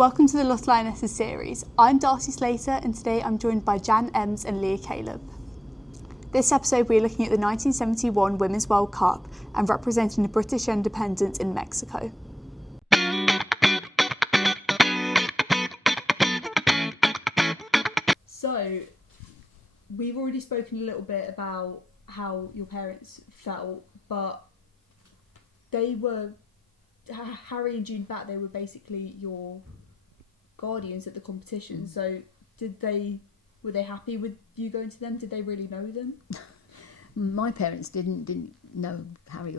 Welcome to the Lost Lionesses series. I'm Darcy Slater and today I'm joined by Jan Emms and Leah Caleb. This episode we're looking at the 1971 Women's World Cup and representing the British independence in Mexico. So, we've already spoken a little bit about how your parents felt, but they were, Harry and June back, they were basically your guardians at the competition. So were they happy with you going to them? Did they really know them? My parents didn't know Harry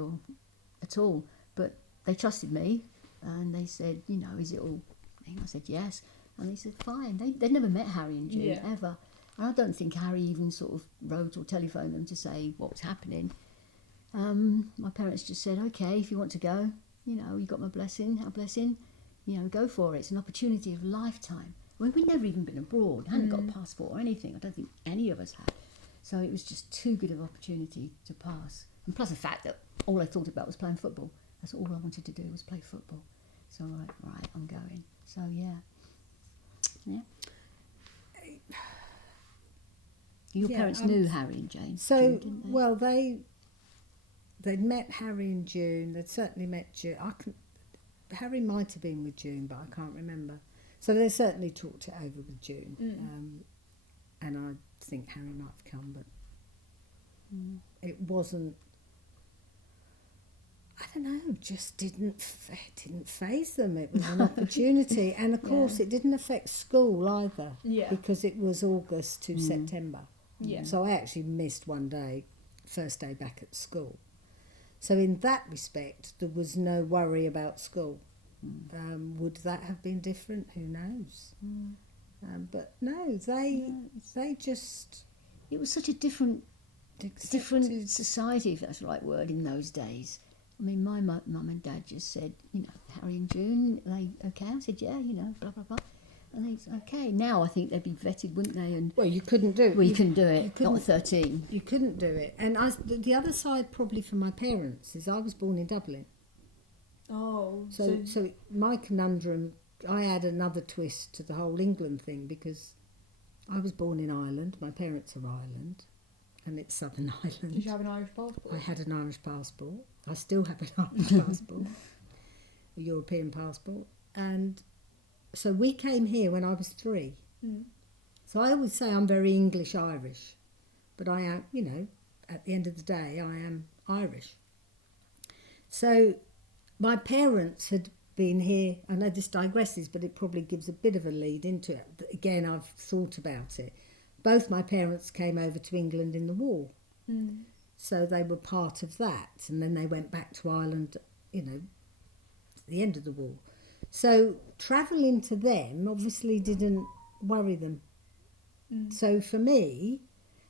at all, but they trusted me, and they said, is it all? And I said yes, and they said fine. They'd never met Harry and June ever, and I don't think Harry even sort of wrote or telephoned them to say what was happening. My parents just said, okay, if you want to go, you got my blessing, our blessing. Go for it. It's an opportunity of a lifetime. We'd never even been abroad. Hadn't got a passport or anything. I don't think any of us had. So it was just too good of an opportunity to pass. And plus the fact that all I thought about was playing football. That's all I wanted to do was play football. So right, I'm going. So yeah. Your parents knew Harry and June. So, didn't they? well, they'd met Harry and June. They'd certainly met June. Harry might have been with June, but I can't remember. So they certainly talked it over with June. And I think Harry might have come, but it wasn't, I don't know, just didn't faze them. It was an opportunity. And of course it didn't affect school either, because it was August to September. So I actually missed one day, first day back at school. So in that respect, there was no worry about school. Would that have been different? Who knows? But no, they just... It was such a different society, if that's the right word, in those days. I mean, my mum and dad just said, Harry and June, they okay? I said, yeah, blah, blah, blah. And they said, okay. Now I think they'd be vetted, wouldn't they? And well, you couldn't do it. Well, you couldn't do it, not at 13. You couldn't do it. And the other side probably for my parents is I was born in Dublin. Oh. So my conundrum, I add another twist to the whole England thing, because I was born in Ireland. My parents are Ireland, and it's Southern Ireland. Did you have an Irish passport? I had an Irish passport. I still have an Irish passport, a European passport. And so we came here when I was 3. So I always say I'm very English-Irish, but I am, at the end of the day, I am Irish. So my parents had been here. I know this digresses, but it probably gives a bit of a lead into it. Again, I've thought about it. Both my parents came over to England in the war. So they were part of that. And then they went back to Ireland, at the end of the war. So travelling to them obviously didn't worry them. So for me,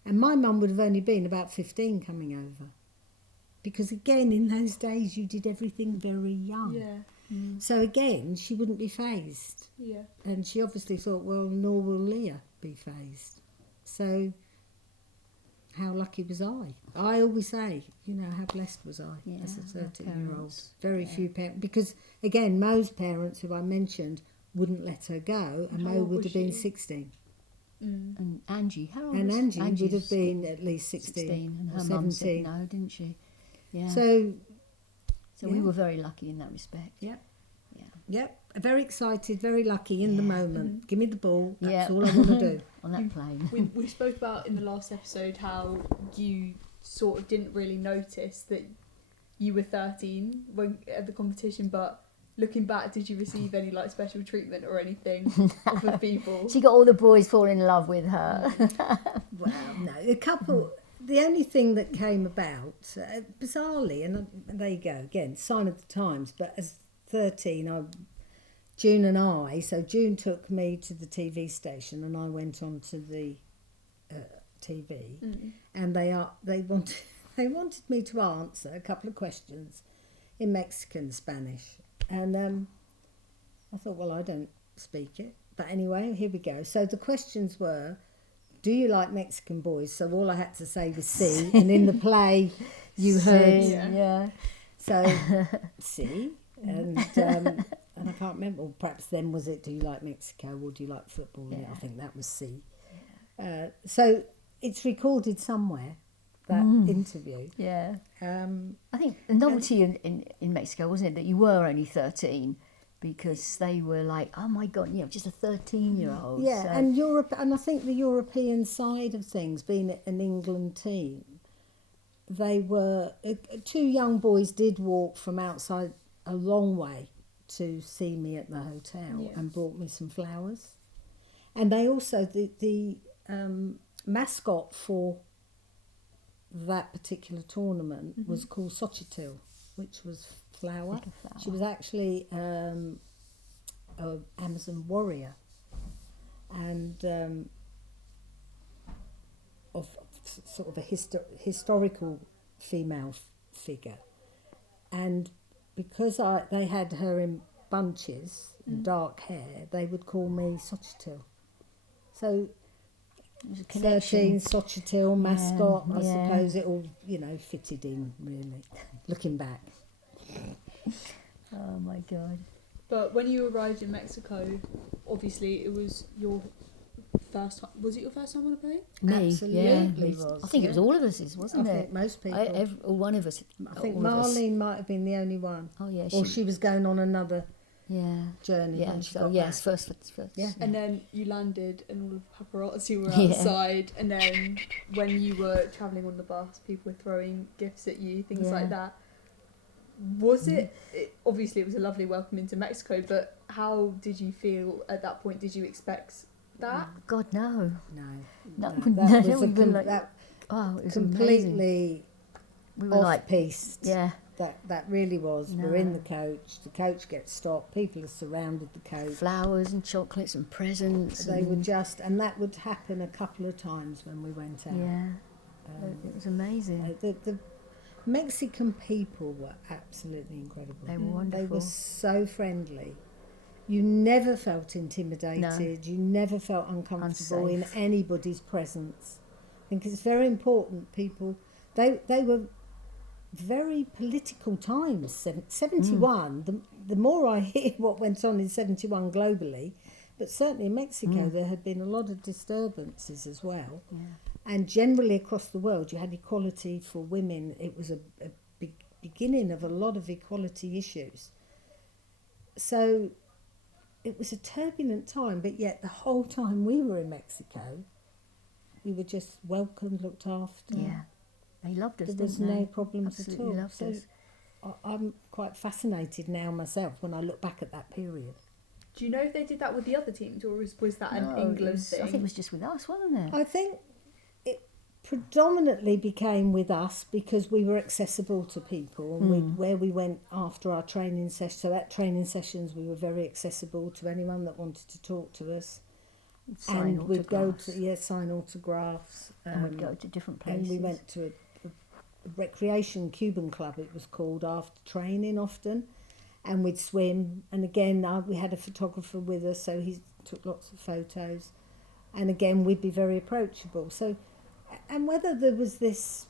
and my mum would have only been about 15 coming over. Because again, in those days, you did everything very young. So again, she wouldn't be fazed. And she obviously thought, well, nor will Leah be fazed. So how lucky was I? I always say, how blessed was I as a 13-year-old? Very few parents. Because again, Mo's parents, who I mentioned, wouldn't let her go, and Mo would have been 16. And Angie, how old and was Angie would have been at least 16 and or her mum 17. said no, didn't she? Yeah. So we were very lucky in that respect. Yep. Very excited, very lucky in the moment. Give me the ball. That's all I want to do. On that plane. We spoke about in the last episode how you sort of didn't really notice that you were 13 when at the competition, but looking back, did you receive any special treatment or anything off of people? She got all the boys falling in love with her. Well, no, a couple. The only thing that came about, bizarrely, and there you go again, sign of the times. But as 13, June and I. So June took me to the TV station, and I went on to the TV, and they wanted me to answer a couple of questions in Mexican Spanish. And I thought, well, I don't speak it. But anyway, here we go. So the questions were, do you like Mexican boys? So all I had to say was sí. And in the play, you heard... Yeah. So, sí. And And I can't remember, or perhaps then was it, do you like Mexico or do you like football? Yeah. I think that was C. So it's recorded somewhere, that interview. Yeah. Um, I think the novelty in Mexico, wasn't it, that you were only 13, because they were like, oh my God, just a 13-year-old. yeah, So, and Europe, and I think the European side of things, being an England team, they were, two young boys did walk from outside a long way to see me at the hotel and brought me some flowers. And they also, the mascot for that particular tournament was called Xochitl, which was flower. Little flower. She was actually an Amazon warrior, and of sort of a historical female figure. And because they had her in bunches and dark hair, they would call me Xochitl. So it was a connection. 13, Xochitl, mascot, I yeah. suppose it all, fitted in, really, looking back. Oh my God. But when you arrived in Mexico, obviously it was your first time. Was it your first time on a plane? Me, Absolutely yeah. was, I think yeah. it was all of us, wasn't I it? think most people. Or one of us. I think all of us. Marlene might have been the only one. Oh yeah. Or she was going on another Yeah. journey Yeah. when she So got yes, back. first. Yeah. And then you landed and all of paparazzi were Yeah. outside. And then when you were travelling on the bus, people were throwing gifts at you, things Yeah. like that. Was it, obviously it was a lovely welcome into Mexico, but how did you feel at that point? Did you expect that? God no. No, No, that no, was we were like- that Oh, it was amazing. completely We were like, off-piste. yeah. That really was. No. We're in the coach gets stopped, people have surrounded the coach. Flowers and chocolates and presents. They and, were just, and that would happen a couple of times when we went out. Yeah. It was amazing. The Mexican people were absolutely incredible. They were wonderful. They were so friendly. You never felt intimidated. You never felt uncomfortable in Unsafe. anybody's presence. I think it's very important. People, they were very political times. 71. The more I hear what went on in 71 globally, but certainly in Mexico there had been a lot of disturbances as well. Yeah. And generally across the world, you had equality for women. It was a beginning of a lot of equality issues. So it was a turbulent time, but yet the whole time we were in Mexico, we were just welcomed, looked after. Yeah. They loved us, There didn't was they? no problems Absolutely at all. loved So us. I'm quite fascinated now myself when I look back at that period. Do you know if they did that with the other teams, or was that an No, England thing? I think it was just with us, wasn't it? I think it predominantly became with us because we were accessible to people, and where we went after our training session. So at training sessions, we were very accessible to anyone that wanted to talk to us. Sign And we'd go autographs. to sign autographs. And we'd go to different And places. we went to a recreation Cuban club, it was called, after training often, and we'd swim. And again, we had a photographer with us, so he took lots of photos. And again, we'd be very approachable. So, and whether there was this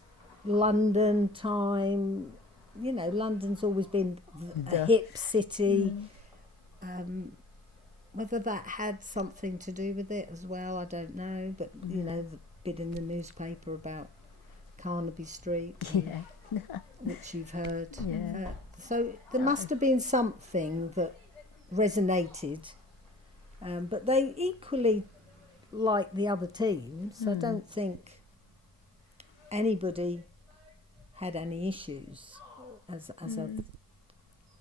London time, London's always been a hip city. Whether that had something to do with it as well, I don't know. But, the bit in the newspaper about Carnaby Street, which you've heard. Yeah. So there must have been something that resonated. But they equally, like the other teams, I don't think anybody had any issues as a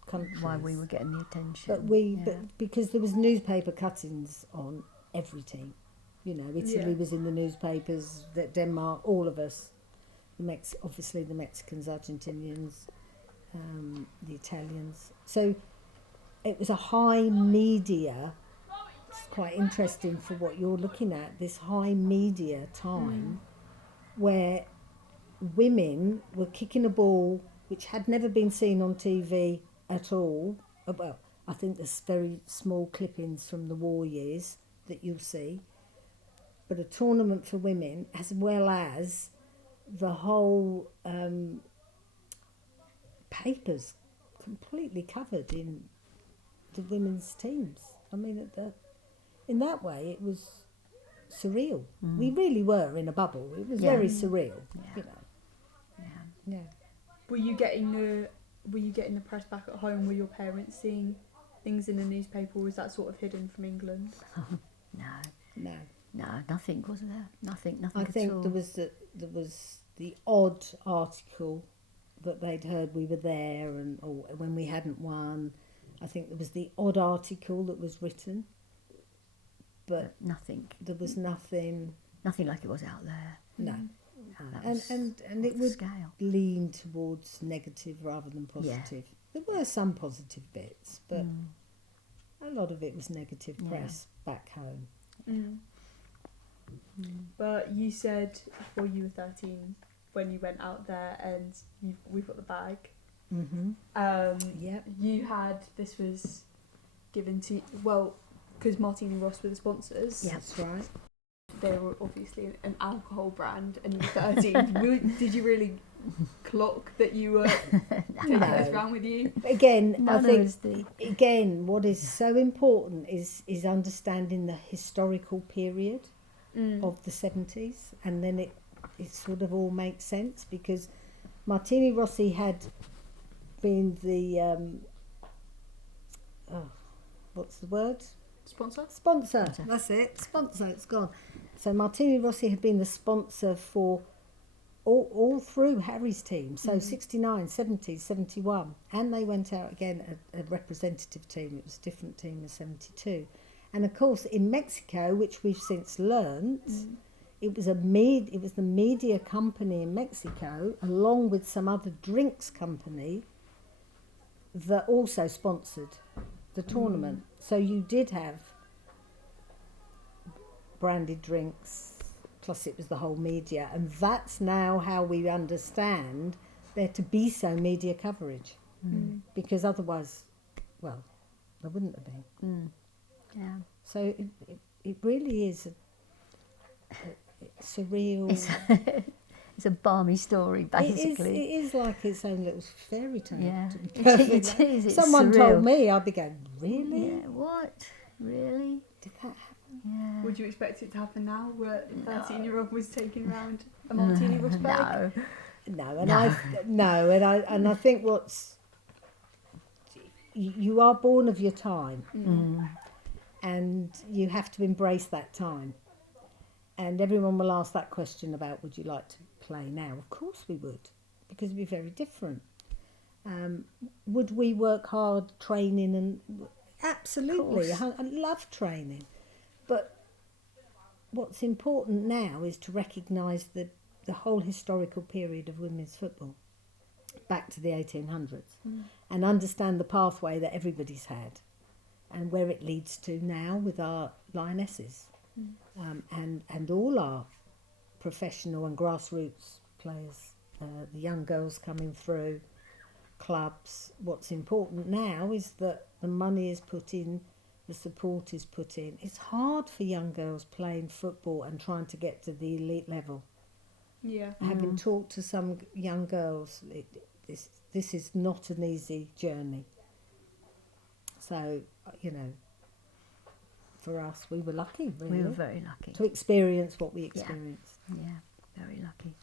country. Why we were getting the attention. But because there was newspaper cuttings on every team. Italy was in the newspapers, that Denmark, all of us. Obviously the Mexicans, Argentinians, the Italians. So it was a high media. It's quite interesting for what you're looking at, this high media time where women were kicking a ball which had never been seen on TV at all. Well, I think there's very small clippings from the war years that you'll see. But a tournament for women, as well as the whole papers completely covered in the women's teams. I mean, in that way, it was surreal. We really were in a bubble. It was very surreal, you know. Yeah. Were you getting the press back at home? Were your parents seeing things in the newspaper, or was that sort of hidden from England? No, nothing was there. Nothing I at all. think there was the odd article that they'd heard we were there, or when we hadn't won. I think there was the odd article that was written, but nothing. There was nothing like it was out there. No. And it would scale. lean towards negative rather than positive. There were some positive bits, but a lot of it was negative press back home. But you said before you were 13, when you went out there and we've got the bag. You had, this was given to, because Martini Ross were the sponsors. Yeah, that's right. They were obviously an alcohol brand, and you were 13. Did you really clock that you were taking this around with you? Again, I think what is so important is understanding the historical period of the 70s, and then it sort of all makes sense, because Martini Rossi had been the what's the word? Sponsor. That's it. Sponsor. It's gone. So Martini Rossi had been the sponsor for all through Harry's team. So 69, 70, 71, and they went out again a representative team. It was a different team as 72, and of course in Mexico, which we've since learnt, it was the media company in Mexico, along with some other drinks company, that also sponsored the tournament. So you did have branded drinks, plus it was the whole media, and that's now how we understand there to be so media coverage, because otherwise, well, there wouldn't have been. Yeah. So it really is a surreal. It's a balmy story, basically. It is like its own little fairy tale. Yeah, to be perfect. it is. It's Someone surreal. told me, I'd be going, really? Yeah, what? Really? Did that happen? Yeah. Would you expect it to happen now, where a 13-year-old was taking around a Martini Ross bag? No. And I think you are born of your time, and you have to embrace that time. And everyone will ask that question about, would you like to play now? Of course we would, because it'd be very different. Would we work hard training? And absolutely, I love training. But what's important now is to recognise the whole historical period of women's football, back to the 1800s, and understand the pathway that everybody's had, and where it leads to now with our Lionesses. And all our professional and grassroots players, the young girls coming through, clubs. What's important now is that the money is put in, the support is put in. It's hard for young girls playing football and trying to get to the elite level. Yeah. Having talked to some young girls, this is not an easy journey. So, for us, we were lucky, really. We were very lucky. To experience what we experienced. Yeah, very lucky.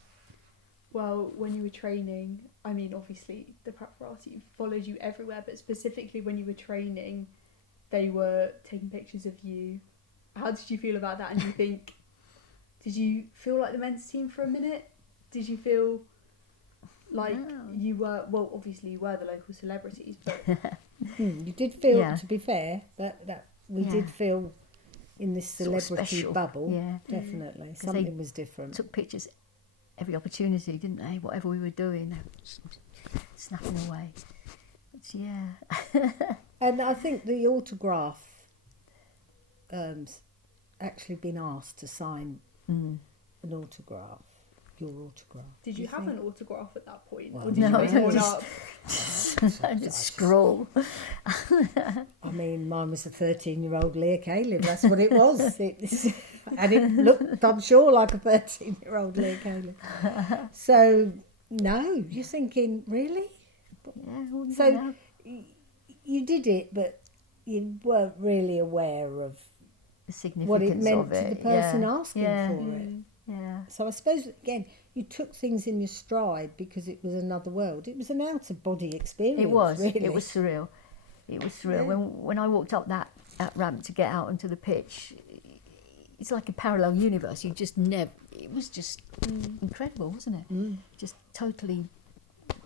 Well, when you were training, I mean, obviously the paparazzi followed you everywhere, but specifically when you were training, they were taking pictures of you. How did you feel about that? And did you feel like the men's team for a minute? Did you feel like you were, well, obviously you were the local celebrities, but... You did feel, to be fair, that we did feel in this celebrity sort of bubble. Yeah. Definitely. Something was different. Took pictures every opportunity, didn't they? Whatever we were doing, they were snapping away. But And I think the autograph actually been asked to sign an autograph, your autograph. Did you have an autograph at that point? Well, or did you make one up? just scroll. I mean, mine was a 13-year-old Leah Caleb. That's what it was. And it looked, I'm sure, like a 13-year-old Leah Caleb. So, no, you're thinking, really? Yeah, So, you did it, but, you weren't really aware of The significance what it meant of to it. the person yeah. asking yeah. for it. Yeah. So I suppose, again, you took things in your stride because it was another world. It was an out-of-body experience, It was. really. It was surreal. It was surreal. Yeah. When I walked up that ramp to get out onto the pitch, it's like a parallel universe. You just never. It was just incredible, wasn't it? Just totally,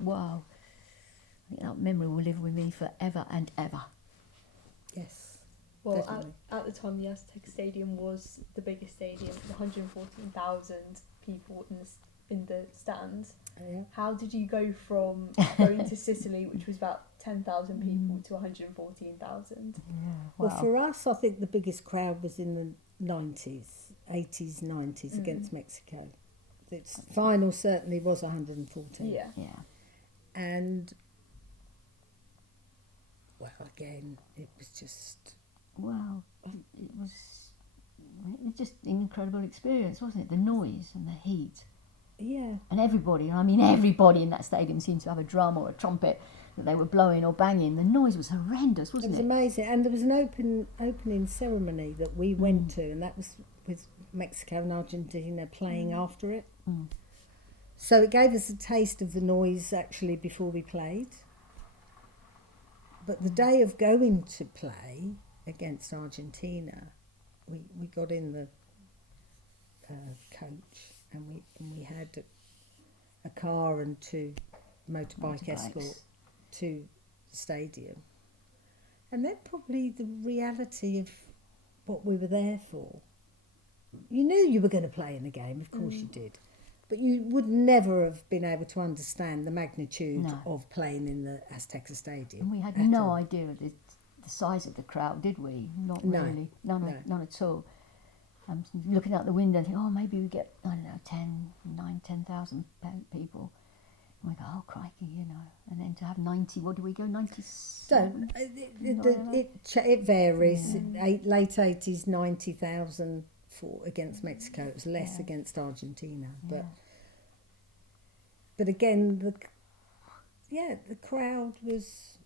wow. I think that memory will live with me forever and ever. Yes. Well, Definitely. at the time, the Aztec Stadium was the biggest stadium, 114,000 people in the stands. Yeah. How did you go from going to Sicily, which was about 10,000 people, to 114,000? Yeah. Well, for us, I think the biggest crowd was in the 80s, 90s against Mexico. Its final certainly was 114. Yeah. Yeah. And, well, again, it was just... Wow. It was just an incredible experience, wasn't it? The noise and the heat. Yeah. And everybody in that stadium seemed to have a drum or a trumpet that they were blowing or banging. The noise was horrendous, It wasn't was it? amazing. And there was an opening ceremony that we went to, and that was with Mexico and Argentina playing after it. So it gave us a taste of the noise actually before we played. But the day of going to play against Argentina, we got in the coach, and we had a car and two motorbike escort to the stadium. And then probably the reality of what we were there for. You knew you were going to play in the game, of course you did. But you would never have been able to understand the magnitude of playing in the Azteca Stadium. And we had at no all. idea of the size of the crowd, did we? Not No, really. None no. at all. Looking out the window and think, oh, maybe we get, I don't know, 10,000 people. And we go, oh, crikey, you know. And then to have 90, what do we go, 97? It varies. Late 80s, 90,000 against Mexico. It was less against Argentina. But again, the crowd was...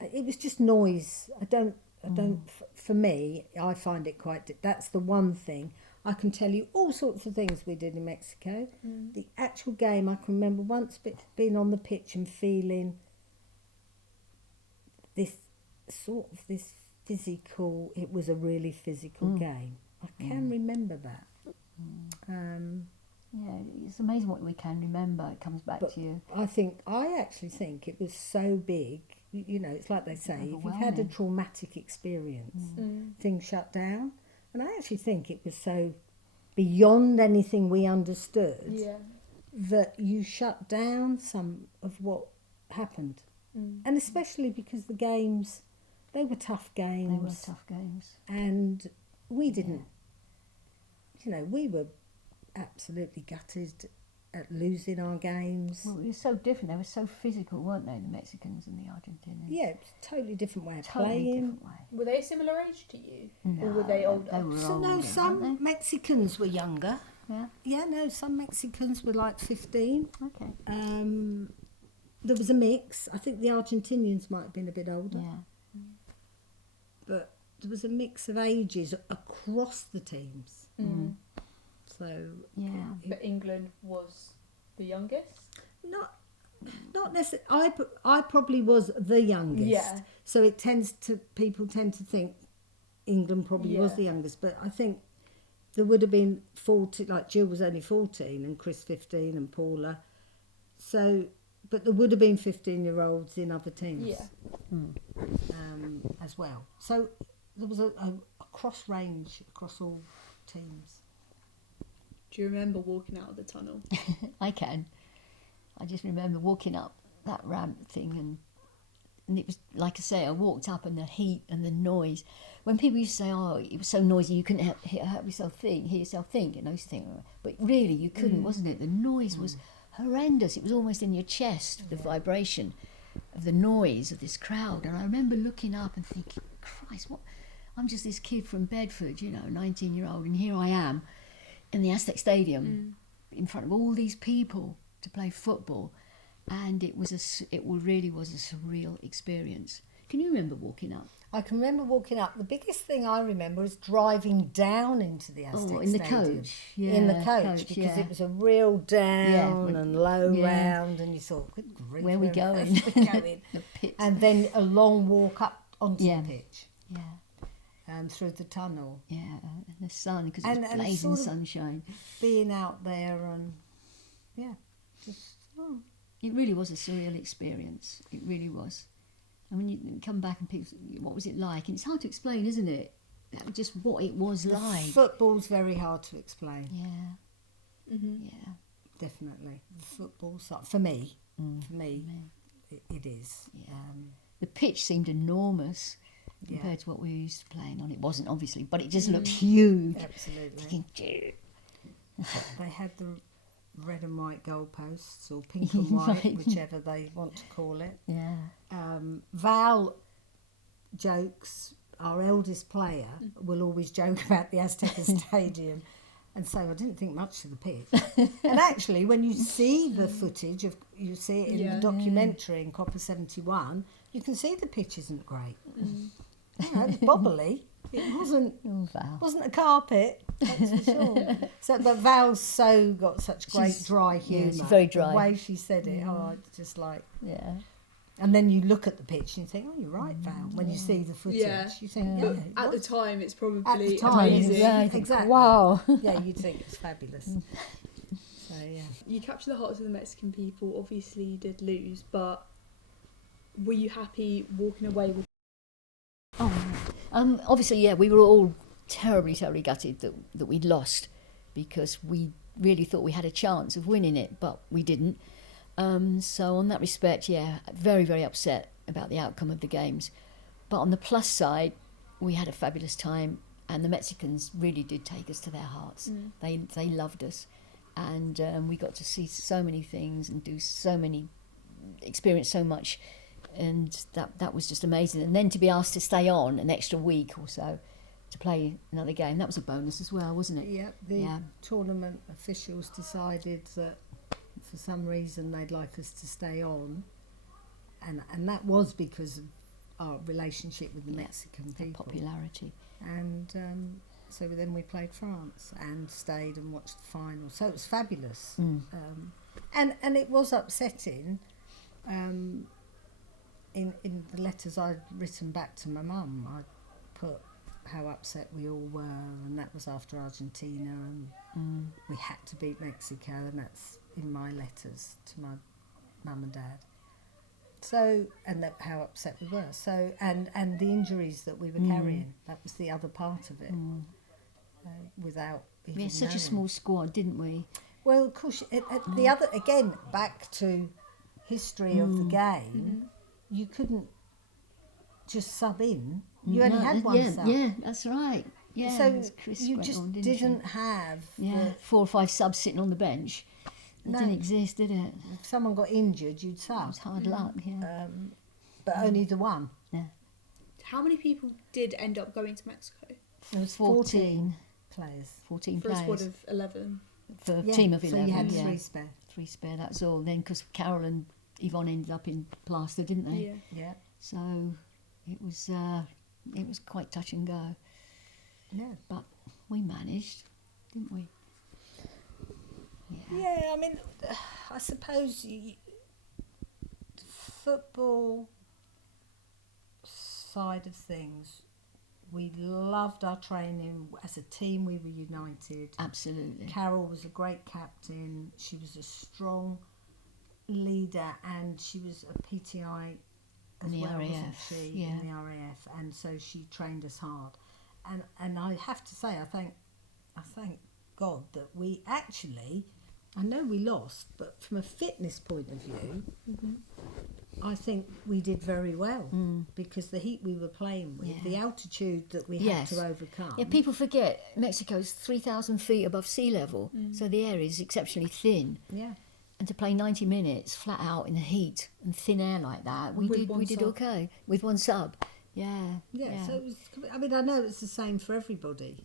It was just noise. For me, I find it quite... That's the one thing. I can tell you all sorts of things we did in Mexico. The actual game, I can remember once being on the pitch and feeling this physical... It was a really physical game. I can remember that. Yeah, it's amazing what we can remember. It comes back to you. I actually think it was so big. You know, it's like they say, if you've had a traumatic experience, things shut down. And I actually think it was so beyond anything we understood that you shut down some of what happened. And especially because the games, they were tough games. They were tough games. And we didn't, you know, we were absolutely gutted at losing our games. Well, it was so different. They were so physical, weren't they, the Mexicans and the Argentinians? Yeah, it was a totally different way of Totally playing. different way. Were they a similar age to you? No, Or were they older? They were So older, no, some weren't Mexicans were younger. they? Yeah. Yeah, no, some Mexicans were like 15. Okay. There was a mix. I think the Argentinians might have been a bit older. Yeah. But there was a mix of ages across the teams. So Yeah. But England was the youngest? not necessarily. I probably was the youngest. Yeah. So people tend to think England probably was Yeah. the youngest. But I think there would have been 40, like Jill was only 14 and Chris 15 and Paula. So, but there would have been 15-year-olds in other teams. Yeah. As well. So there was a cross range across all teams. Do you remember walking out of the tunnel? I can. I just remember walking up that ramp thing and it was, like I say, I walked up and the heat and the noise. When people used to say, oh, it was so noisy you couldn't hear yourself think, and I used to think, but really you couldn't, wasn't it? The noise was horrendous. It was almost in your chest, the vibration of the noise of this crowd. And I remember looking up and thinking, Christ, what? I'm just this kid from Bedford, 19-year-old, and here I am in the Aztec Stadium in front of all these people to play football. And it really was a surreal experience. Can you remember walking up? I can remember walking up. The biggest thing I remember is driving down into the Aztec in the Stadium. coach. Yeah, In the coach, because yeah. it was a real down when- and low yeah. round, and you thought, good grief, Where we where on going? earth are we going? The pit. And then a long walk up onto Yeah. the pitch, Yeah, through the tunnel. yeah, and the sun, because it And- was and blazing sort of- sunshine. Being out there and, just... It really was a surreal experience. It really was. And when you come back and people, what was it like? And it's hard to explain, isn't it? Just what it was like. Football's very hard to explain, Yeah, yeah. definitely. Football's, for me, it is. Yeah. The pitch seemed enormous compared to what we were used to playing on. It wasn't, obviously, but it just looked huge. Absolutely. Thinking, "Gee." They had the red and white goalposts, or pink and white, Right. whichever they want to call it. Yeah. Val jokes, our eldest player, will always joke about the Azteca Stadium and say, I didn't think much of the pitch. And actually, when you see the footage, you see it in the documentary in Copper 71, you can see the pitch isn't great. It was bobbly. It wasn't Val. wasn't a carpet, that's for sure. So, but Val's got such great She's- dry yeah, humour. she's very dry. The way she said it, it's just like... Yeah. And then you look at the pitch and you think, oh, you're right, Val. When you see the footage, Yeah. you think, But it at the was. time, it's probably At the time, amazing. Yeah, I think, Exactly. wow. Yeah, you'd think it's fabulous. So, yeah. You captured the hearts of the Mexican people. Obviously, you did lose, but were you happy walking away with? Oh, obviously, yeah, we were all terribly, terribly gutted that we'd lost, because we really thought we had a chance of winning it, but we didn't. So on that respect, yeah, very, very upset about the outcome of the games. But on the plus side, we had a fabulous time, and the Mexicans really did take us to their hearts. They loved us, and we got to see so many things and experience so much, and that was just amazing. And then to be asked to stay on an extra week or so to play another game, that was a bonus as well, wasn't it? Yeah, the tournament officials decided that for some reason they'd like us to stay on, and that was because of our relationship with the Mexican people. Popularity. And so then we played France and stayed and watched the final. So it was fabulous. And it was upsetting. In the letters I'd written back to my mum, I put how upset we all were, and that was after Argentina, and we had to beat Mexico, and that's in my letters to my mum and dad. So, and how upset we were. So, and the injuries that we were carrying, that was the other part of it. Without even We had such a knowing. small squad, didn't we? Well, of course, the other, again, back to history of the game, you couldn't just sub in. You only had one sub. Yeah, that's right. Yeah, So as Chris you went just on, didn't have... Yeah, 4 or 5 subs sitting on the bench. It No. didn't exist, did it? If someone got injured, you'd It sub. was hard luck, yeah. But only the one. How many people did end up going to Mexico There was 14 players. 14 for a squad players. of 11? For a Yeah, team of so 11, you had yeah. 3 spare. 3 spare, that's all. Then, because Carol and Yvonne ended up in plaster, didn't they? Yeah. Yeah. So it was quite touch and go. Yeah. But we managed, didn't we? Yeah, I mean, I suppose football side of things, we loved our training. As a team, we were united. Absolutely. Carol was a great captain. She was a strong leader, and she was a PTI as In the well, wasn't RAF, she? yeah. In the RAF, and so she trained us hard. And I have to say, I thank God that we actually, I know we lost, but from a fitness point of view, I think we did very well, because the heat we were playing with, Yeah. the altitude that we Yes. had to overcome. Yeah, people forget Mexico's 3,000 feet above sea level, so the air is exceptionally thin. Yeah. And to play 90 minutes flat out in the heat and thin air like that, we With one did sub. okay with one sub. Yeah. Yeah, so it was, I mean, I know it's the same for everybody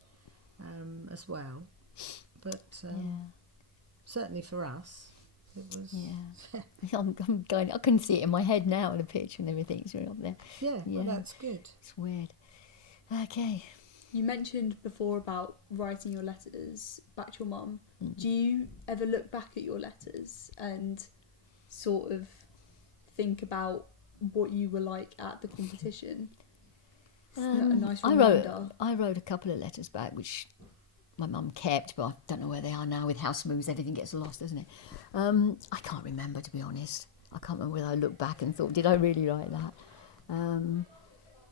as well, but certainly for us, It was. Yeah. I'm going. I can see it in my head now, the picture and everything's right up there. Yeah. Yeah. Well, that's good. It's weird. Okay. You mentioned before about writing your letters back to your mum. Mm. Do you ever look back at your letters and sort of think about what you were like at the competition? It's a nice reminder. I wrote a couple of letters back, which my mum kept, but I don't know where they are now. With how smooth everything gets lost, doesn't it? I can't remember, to be honest. I can't remember whether I looked back and thought, did I really write that?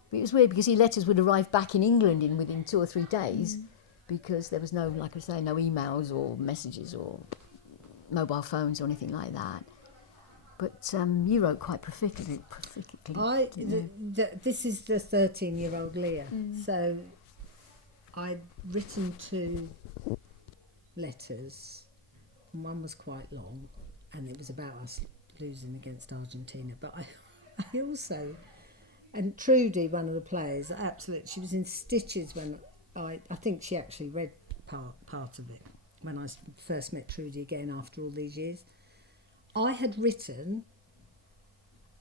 But it was weird because the letters would arrive back in England within 2 or 3 days because there was no, like I say, no emails or messages or mobile phones or anything like that. But you wrote quite profitably. This is the 13-year-old Leah. So I'd written 2 letters. One was quite long, and it was about us losing against Argentina. But I also, and Trudy, one of the players, absolutely, she was in stitches when I think she actually read part of it when I first met Trudy again after all these years. I had written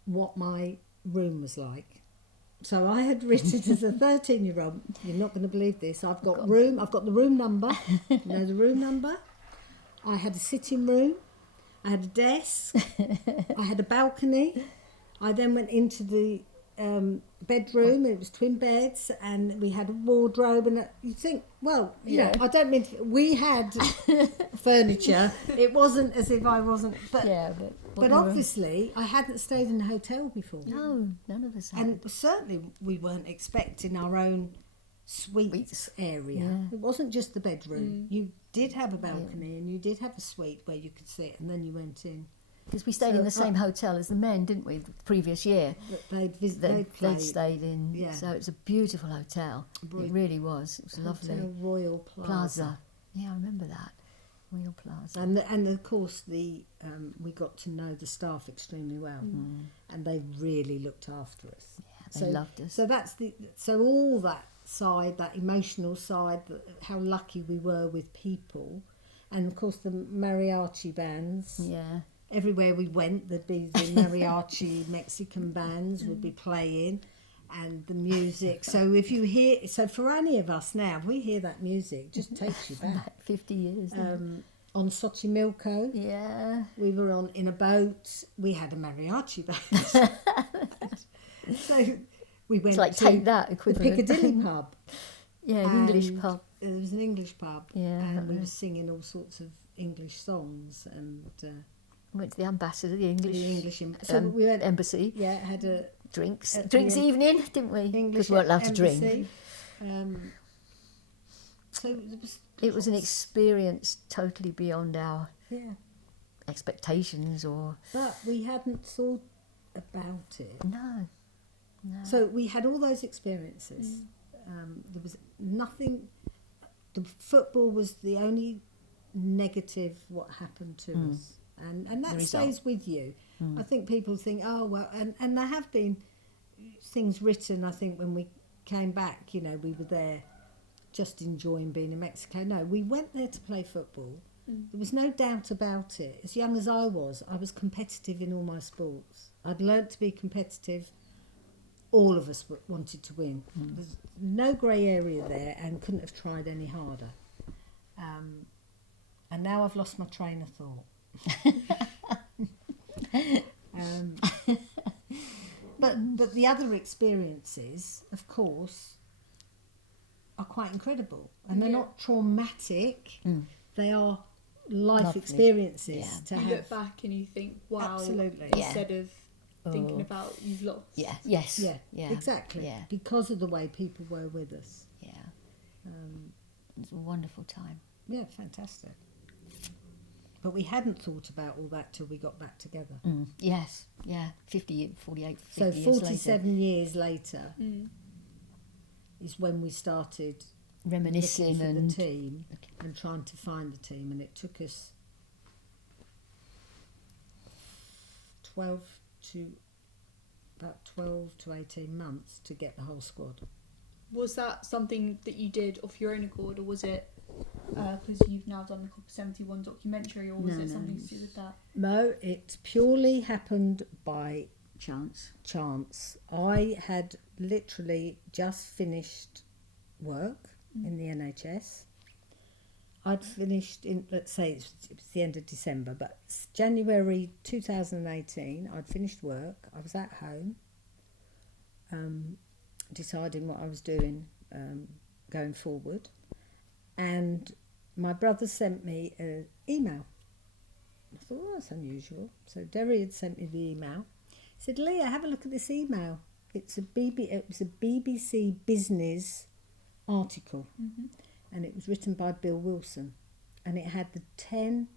what my room was like. So I had written as a 13-year-old, you're not going to believe this, I've got the room number, you know the room number. I had a sitting room, I had a desk, I had a balcony. I then went into the bedroom, and it was twin beds, and we had a wardrobe, and you think, well, you know, I don't mean we had furniture. It wasn't as if I wasn't, but obviously I hadn't stayed in a hotel before. No, none of us had. And certainly we weren't expecting our own suites area. Yeah. It wasn't just the bedroom. You did have a balcony, and you did have a suite where you could sit, and then you went in. Because we stayed in the same hotel as the men, didn't we, the previous year? They'd stayed in. Yeah. So it was a beautiful hotel. It really was. It was lovely. Hotel Royal Plaza. Yeah, I remember that. Royal Plaza. And of course we got to know the staff extremely well, and they really looked after us. Yeah, they loved us. So all that side, that emotional side, how lucky we were with people, and of course the mariachi bands. Yeah. Everywhere we went, there'd be the mariachi Mexican bands would be playing, and the music. So if you hear, so for any of us now, if we hear that music, it just takes you back. 50 years. On Xochimilco, we were in a boat. We had a mariachi band. So we went to take that the equivalent. Piccadilly pub. Yeah, an English pub. It was an English pub, Yeah, and we were singing all sorts of English songs, and went to the ambassador, the English so we went, embassy. Yeah, had a drinks evening, didn't we? Because we weren't allowed to drink. So it was an experience totally beyond our expectations, but we hadn't thought about it. No. So we had all those experiences. There was nothing. The football was the only negative what happened to us, and that stays with you. I think people think, oh well, and there have been things written. I think when we came back, you know, we were there just enjoying being in Mexico. No, we went there to play football. There was no doubt about it. As young as I was competitive in all my sports. I'd learnt to be competitive. All of us wanted to win. There's no grey area there, and couldn't have tried any harder. And now I've lost my train of thought. But the other experiences, of course, are quite incredible, and they're not traumatic. They are life experiences. You look back and you think, wow, absolutely, instead of thinking about you've lost. Exactly. Because of the way people were with us. It was a wonderful time. Yeah, fantastic. But we hadn't thought about all that till we got back together. 50, 48, 50 so years 47 years later is when we started reminiscing looking for and the team and trying to find the team, and it took us 12 to 18 months to get the whole squad. was that something that you did off your own accord, or was it because you've now done the COP71 documentary, or was No, it no, something to do with that? No, it purely happened by Chance. chance. I had literally just finished work in the NHS. I'd finished in, let's say it was the end of December, but it's January 2018, I'd finished work. I was at home, deciding what I was doing going forward. And my brother sent me an email. I thought, oh, that's unusual. So Derry had sent me the email. He said, Leah, have a look at this email. It was a BBC Business article, and it was written by Bill Wilson, and it had the 10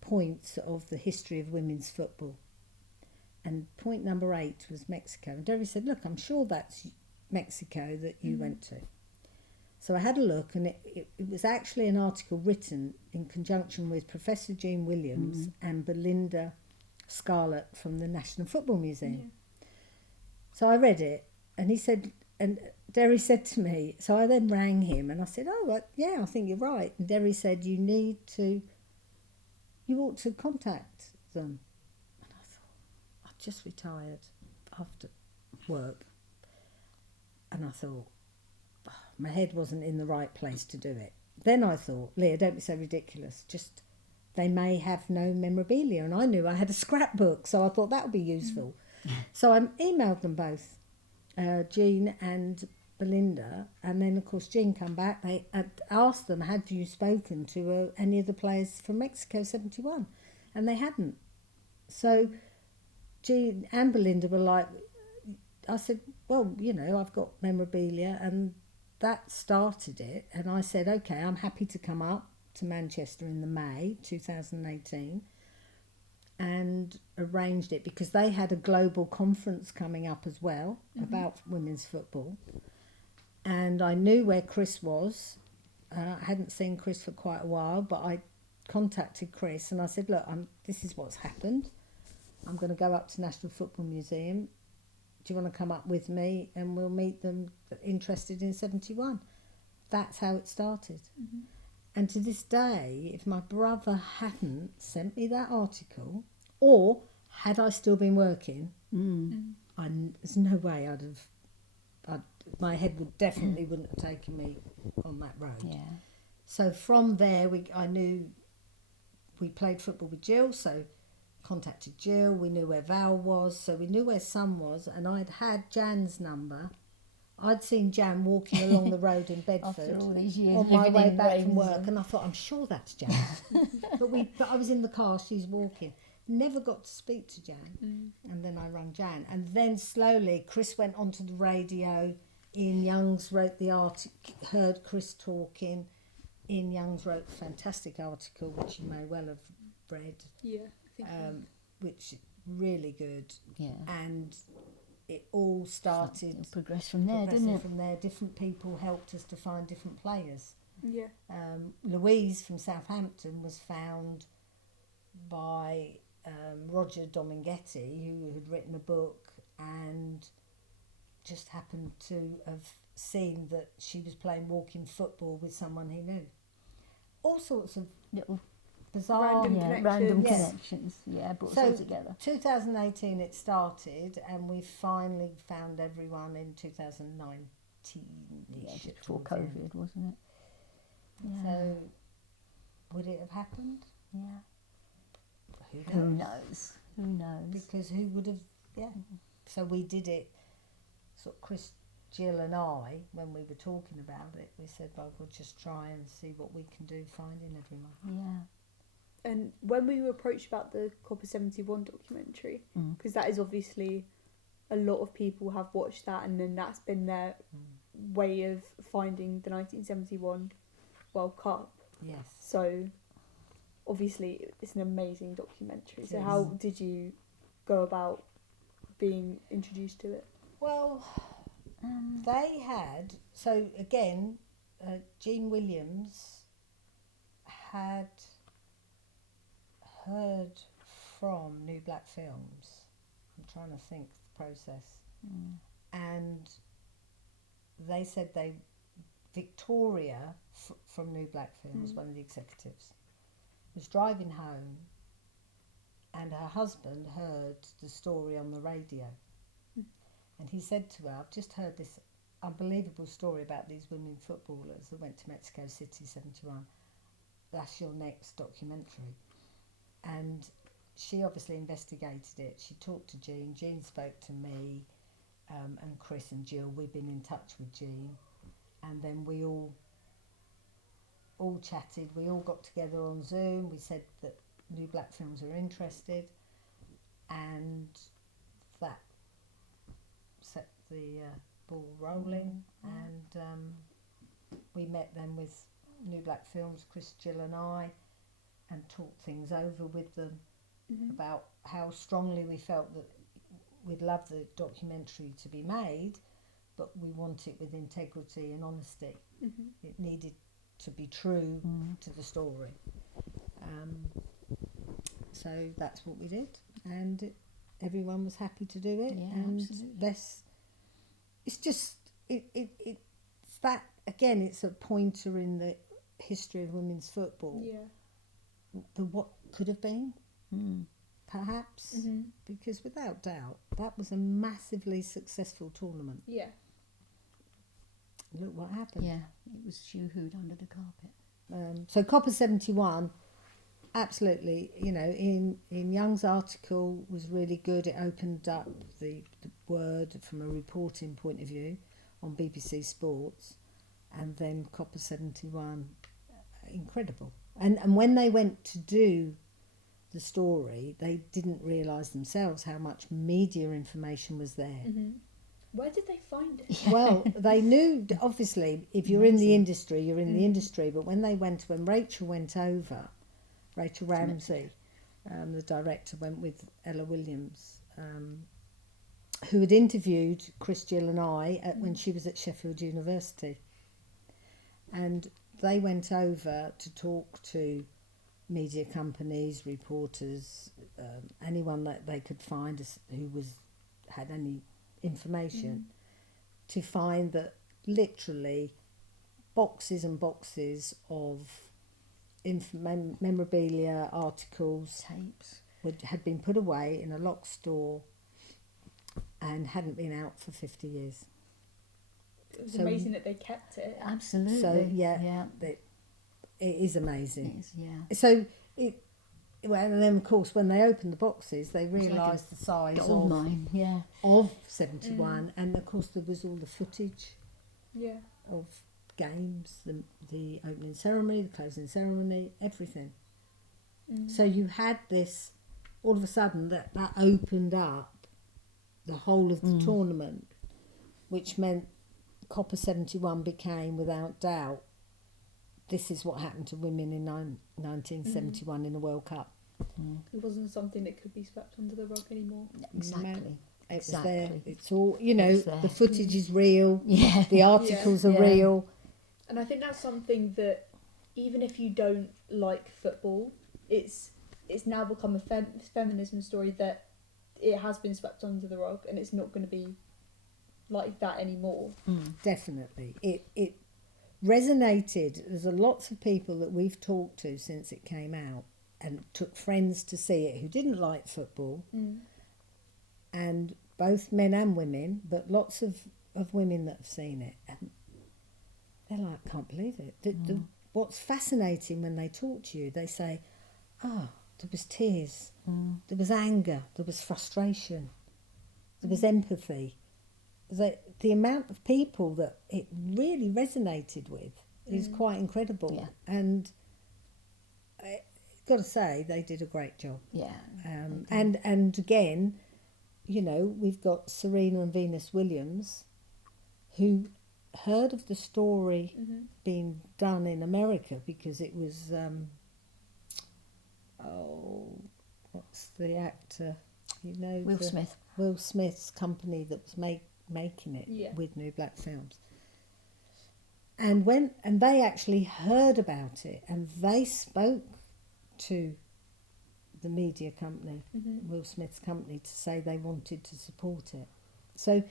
points of the history of women's football. And point number 8 was Mexico. And Derry said, look, I'm sure that's Mexico that you went to. So I had a look, and it was actually an article written in conjunction with Professor Jean Williams and Belinda Scarlett from the National Football Museum. Yeah. So I read it, and he said, and Derry said to me, so I then rang him, and I said, oh, well, yeah, I think you're right. And Derry said, you ought to contact them. And I thought, I'd just retired after work, and I thought, my head wasn't in the right place to do it. Then I thought, Leah, don't be so ridiculous. Just, they may have no memorabilia. And I knew I had a scrapbook, so I thought that would be useful. So I emailed them both, Jean and Belinda. And then, of course, Jean come back. They asked them, had you spoken to any of the players from Mexico 71? And they hadn't. So Jean and Belinda were like, I said, well, you know, I've got memorabilia, and that started it. And I said, okay, I'm happy to come up to Manchester in the May 2018 and arranged it, because they had a global conference coming up as well about women's football. And I knew where Chris was. I hadn't seen Chris for quite a while, but I contacted Chris and I said, look, this is what's happened. I'm going to go up to National Football Museum. Do you want to come up with me, and we'll meet them interested in 71? That's how it started. And to this day, if my brother hadn't sent me that article, or had I still been working, there's no way my head wouldn't have taken me on that road. Yeah. So from there, I knew we played football with Jill, so contacted Jill. We knew where Val was, so we knew where Sun was, and I'd had Jan's number. I'd seen Jan walking along the road in Bedford After all these years on my living way in back from Rains work, and- and I thought, I'm sure that's Jan. but I was in the car, she's walking. Never got to speak to Jan, and then I rang Jan, and then slowly Chris went onto the radio. Ian Youngs wrote the article, heard Chris talking. Ian Youngs wrote a fantastic article, which you may well have read. Yeah, I think Which really good, Yeah. and it all started It progressed from there, progressing didn't it? from there. Different people helped us to find different players. yeah. Louise from Southampton was found by Roger Dominghetti, who had written a book and just happened to have seen that she was playing walking football with someone he knew. All sorts of Little bizarre random Yes. connections. Yeah, brought us So all together. 2018 it started, and we finally found everyone in 2019-ish. Yeah, just at before towards the end. COVID, wasn't it? Yeah. So would it have happened? yeah. Who Who knows? knows? Who knows? Because who would have? Yeah. So we did it. Sort of Chris, Jill, and I, when we were talking about it, we said, "Well, we'll just try and see what we can do, finding everyone." Yeah. And when we were approached about the COP71 documentary, because that is obviously a lot of people have watched that, and then that's been their way of finding the 1971 World Cup. Yes. So obviously it's an amazing documentary. So Yes. how did you go about being introduced to it? Well, they had, so again, Jean Williams had heard from New Black Films. I'm trying to think the process. And they said Victoria from New Black Films, one of the executives, was driving home, and her husband heard the story on the radio, and he said to her, "I've just heard this unbelievable story about these women footballers that went to Mexico City '71. That's your next documentary." And she obviously investigated it. She talked to Jean. Jean spoke to me, and Chris and Jill. We've been in touch with Jean, and then we all chatted. We all got together on Zoom. We said that New Black Films are interested, and that set the ball rolling. And we met then with New Black Films, Chris, Jill and I, and talked things over with them about how strongly we felt that we'd love the documentary to be made, but we want it with integrity and honesty. It needed to be true to the story. So that's what we did, and everyone was happy to do it. Yeah, and absolutely. it's just it's that again. It's a pointer in the history of women's football. Yeah. The what could have been, perhaps, because without doubt that was a massively successful tournament. Yeah. Look what happened. Yeah, it was shoo-hooed under the carpet. So Copper 71, absolutely, you know, in Young's article was really good. It opened up the word from a reporting point of view on BBC Sports, and then Copper 71, incredible. And when they went to do the story, they didn't realise themselves how much media information was there. Where did they find it? Well, they knew, obviously, if you're in the industry, you're in the industry. But when Rachel went over, Rachel Ramsey, the director, went with Ella Williams, who had interviewed Chris, Jill and I when she was at Sheffield University. And they went over to talk to media companies, reporters, anyone that they could find who had any information, to find that literally boxes and boxes of memorabilia, articles, Tapes. had been put away in a locked store and hadn't been out for 50 years. It was amazing that they kept it. Absolutely. So yeah. it is amazing. It is, yeah. So and then of course when they opened the boxes, they like realised the size Gold mine, yeah. of 71, and of course there was all the footage Yeah. of games, the opening ceremony, the closing ceremony, everything. So you had this, all of a sudden that opened up the whole of the tournament, which meant Copper 71 became, without doubt, this is what happened to women in 1971 in the World Cup. It wasn't something that could be swept under the rug anymore. Exactly. It was Exactly. there. It's all, you know, It's there. the footage is real, Yeah. the articles are Yeah. real. And I think that's something that, even if you don't like football, it's now become a feminism story that it has been swept under the rug, and it's not going to be like that anymore. Definitely. It resonated. There's lots of people that we've talked to since it came out and took friends to see it who didn't like football, and both men and women, but lots of women that have seen it, and they're like, can't believe it. What's fascinating when they talk to you, they say, oh, there was tears, there was anger, there was frustration, there was empathy. The amount of people that it really resonated with is quite incredible. Yeah. And I've got to say, they did a great job. Yeah. And again, you know, we've got Serena and Venus Williams, who heard of the story being done in America because it was, what's the actor? You know, Will Smith. Will Smith's company that was making it Yeah. with New Black Films. And they actually heard about it, and they spoke to the media company, Will Smith's company, to say they wanted to support it. So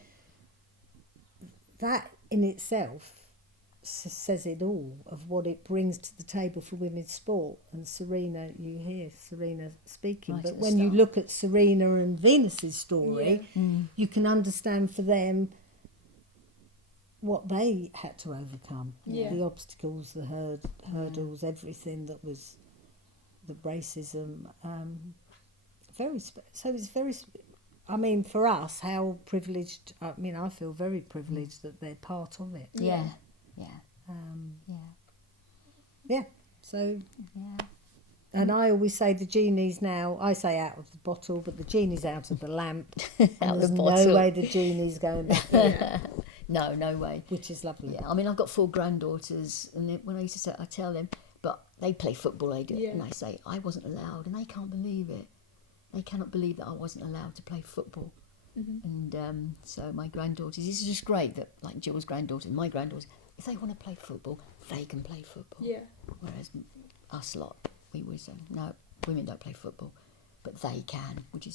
that in itself says it all of what it brings to the table for women's sport. And Serena, you hear Serena speaking, Right but at the when you start. look at Serena and Venus's story, you can understand for them what they had to overcome, the obstacles, the hurdles, everything that was the racism. So it's very. I mean, for us, how privileged. I mean, I feel very privileged that they're part of it. Yeah. Yeah. So. Yeah. And I always say the genie's now. I say out of the bottle, but the genie's out of the lamp. Out And of there's the no bottle. way the genie's going back in, No way. which is lovely. Yeah, I mean, I've got 4 granddaughters, and when I used to say, I tell them, but they play football, they do, and I say, I wasn't allowed, and they can't believe it. They cannot believe that I wasn't allowed to play football. And so my granddaughters, this is just great that, like Jill's granddaughters, my granddaughters, if they want to play football, they can play football. Yeah. Whereas us lot, we would say, no, women don't play football, but they can, which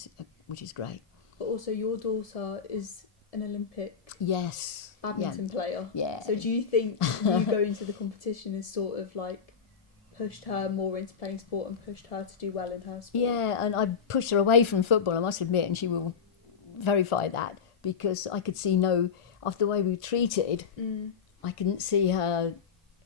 is great. But also, your daughter is an Olympic Yes. badminton player. Yeah. So do you think you going to the competition has sort of like pushed her more into playing sport and pushed her to do well in her sport? Yeah, and I pushed her away from football, I must admit, and she will verify that, because I could see after the way we were treated, I couldn't see her,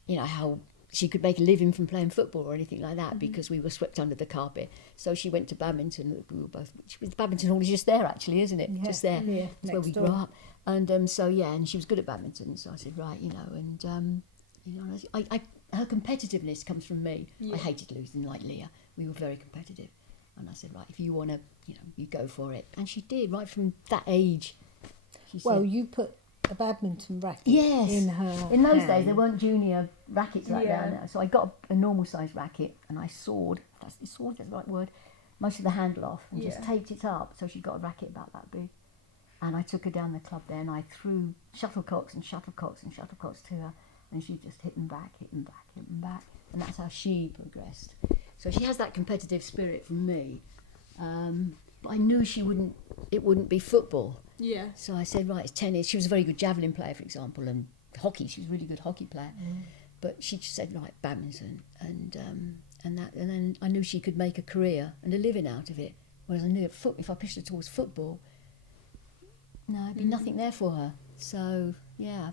how she could make a living from playing football or anything like that, because we were swept under the carpet. So she went to badminton. We were both. The badminton hall is just there, actually, isn't it? Yeah. Just there. Yeah, That's where we next grew door. up. And and she was good at badminton. So I said, right, her competitiveness comes from me. Yeah. I hated losing, like Leah. We were very competitive. And I said, right, if you want to, you go for it. And she did, right from that age. She Well, said, you put a badminton racket yes. in her In those hand. days, there weren't junior rackets like Yeah. that now. So I got a normal sized racket, and I sawed, that's the right word, most of the handle off, and just Yeah. taped it up. So she got a racket about that big. And I took her down the club there, and I threw shuttlecocks and shuttlecocks and shuttlecocks to her, and she just hit them back, hit them back, hit them back. And that's how she progressed. So she has that competitive spirit from me. But I knew it wouldn't be football. Yeah. So I said, right, it's tennis. She was a very good javelin player, for example, and hockey. She was a really good hockey player. But she just said, right, badminton, and then I knew she could make a career and a living out of it. Whereas I knew if I pushed her towards football, no, there'd be nothing there for her. So yeah.